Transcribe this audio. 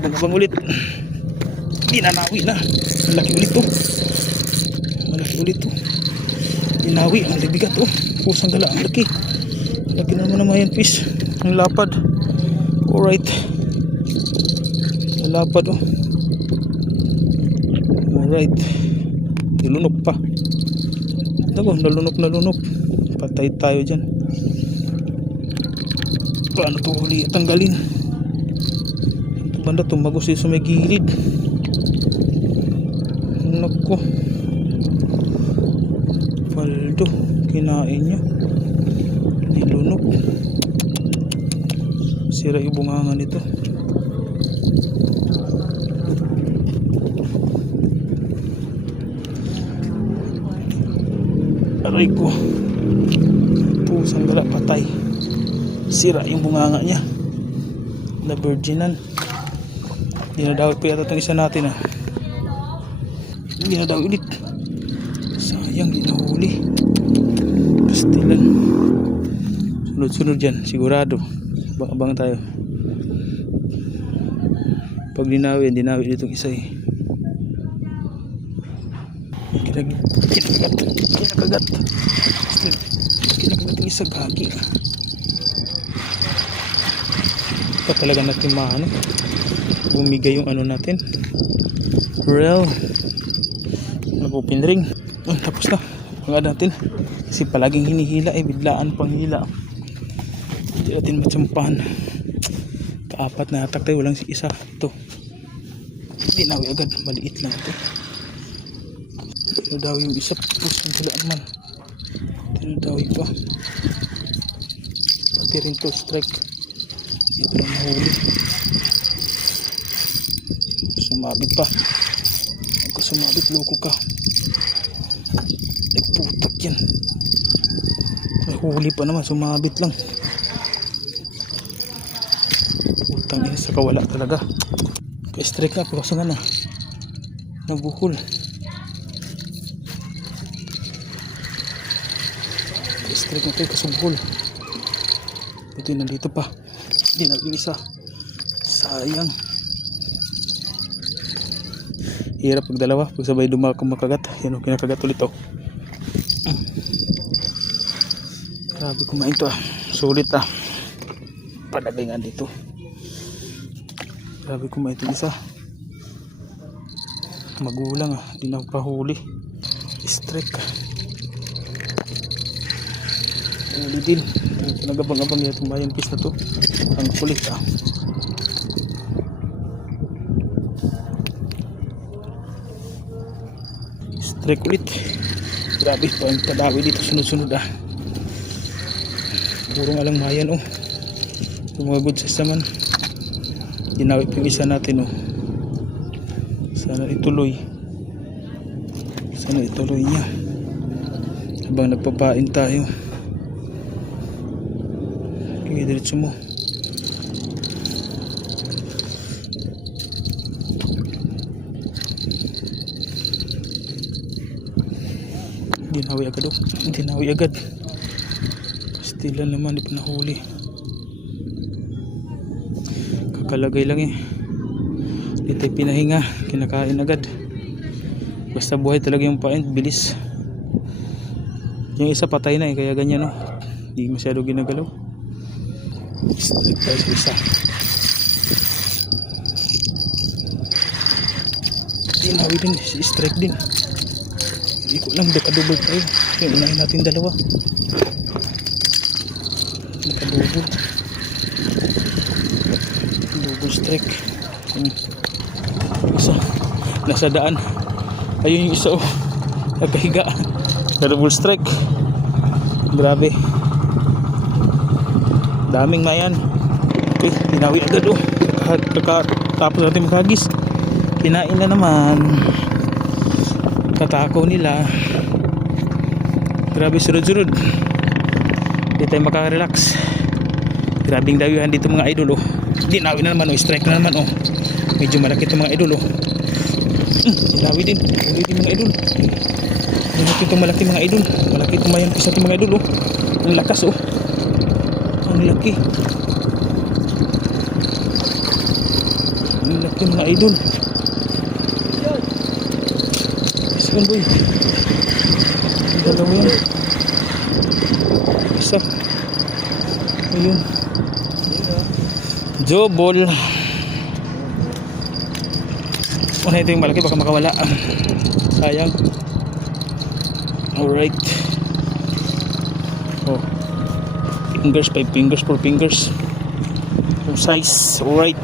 Abang ulit. Dinanawi na. Malaki ulit to. Malaki ulit to. Dinawi. Ang bigat oh. Pusang dala. Ang laki. Laki na naman yan fish. Ang lapad. Alright. Ang lapad oh. Alright. Nilunok pa. Ako, nalunok. Patay tayo dyan. Paano ito huli tanggalin? Ito banda tumagos sa may gilid. Nako. Paldo. Kinain niya. Nilunok. Sira yung bungangan nito. Aray ko. Pusang gala patay. Sira yung bunganga niya. Na virginan. Dinadawit pa yata itong isa natin ah. Dinadawit ulit. Sayang dinahuli. Pastilan. Sunod-sunod dyan. Sigurado. Abang tayo. Pag dinawin itong isa eh. Kinakagat yung isa gagi. Pa talaga natin maano bumigay yung ano natin reel nag-open ring. Tapos na pangad natin kasi palaging hinihila biglaan pang hila, hindi natin matsampahan. Kaapat na atak tayo, walang isa. Ito dinawi agad, maliit lang ito. Tinadawi yung isa, pusang sila naman. Tinadawi pa. Pati rin to strike. Ito lang nahuli. Sumabit pa. Huwag ka sumabit, loko ka. Nagputak yan. May huli pa naman, sumabit lang. Putang ina, sa kawala talaga. Ka-strike na, pagkasangan na. Nabuhol. Strike na ito, kasumpul. Buti nandito pa. Hindi na yung isa. Sayang. Hirap pag dalawa. Pag sabay makagat. Yan o, kinakagat ulit o. Grabe kumain to ah. Sulit ah. Palagay nga dito. Grabe kumain ito isa. Magulang ah. Hindi na pahuli. Strike. Huli din. Nagabang-abang niya itong mayang fish na to. Ang kulit ah. Strike ulit. Grabe ito ang padawi dito sunod-sunod ah. Purong alang mayan oh. Tumagod sa saman. Ginawit yung isa natin oh. Sana ituloy. Sana ituloy niya. Habang nagpapain tayo. Okay, diretso mo. Dinawi agad oh. Dinawi agad. Pastilan naman, di pa nahuli. Kakalagay lang eh. Di tayo pinahinga. Kinakain agad. Basta buhay talaga yung pain. Bilis. Yung isa patay na eh. Kaya ganyan oh. Di masyado ginagalaw. Strike tayo sa isa. Dinawi din. Strike din. Hindi ko lang. Nakadubol tayo. Kaya unahin natin dalawa. Nakadubol. Double strike. Isa. Nasa daan. Ayun yung isa oh. Nagkahiga. Double strike. Grabe. Daming mayan. Okay, dinawi agad oh. Tapos natin maghagis. Kinain na naman. Katakaw nila. Grabe sunod-sunod. Hindi tayo makarelax. Grabing dawihan dito mga idol oh. Dinawi na naman oh. Strike na naman oh. Medyo malaki itong mga idol oh. Dinawi din. Dinawi din mga idol. Malaki itong malaki mga idol. Malaki itong mayan pisa itong mga idol oh. Ang lakas oh. Ang laki. Ang laki mga idol. Saan boy? Dalawa yan. Isa. Ayun. Jobol. Una ito yung malaki, baka makawala. Sayang. Alright. Oh. Fingers, 5 fingers, 4 fingers. Yung size. Alright.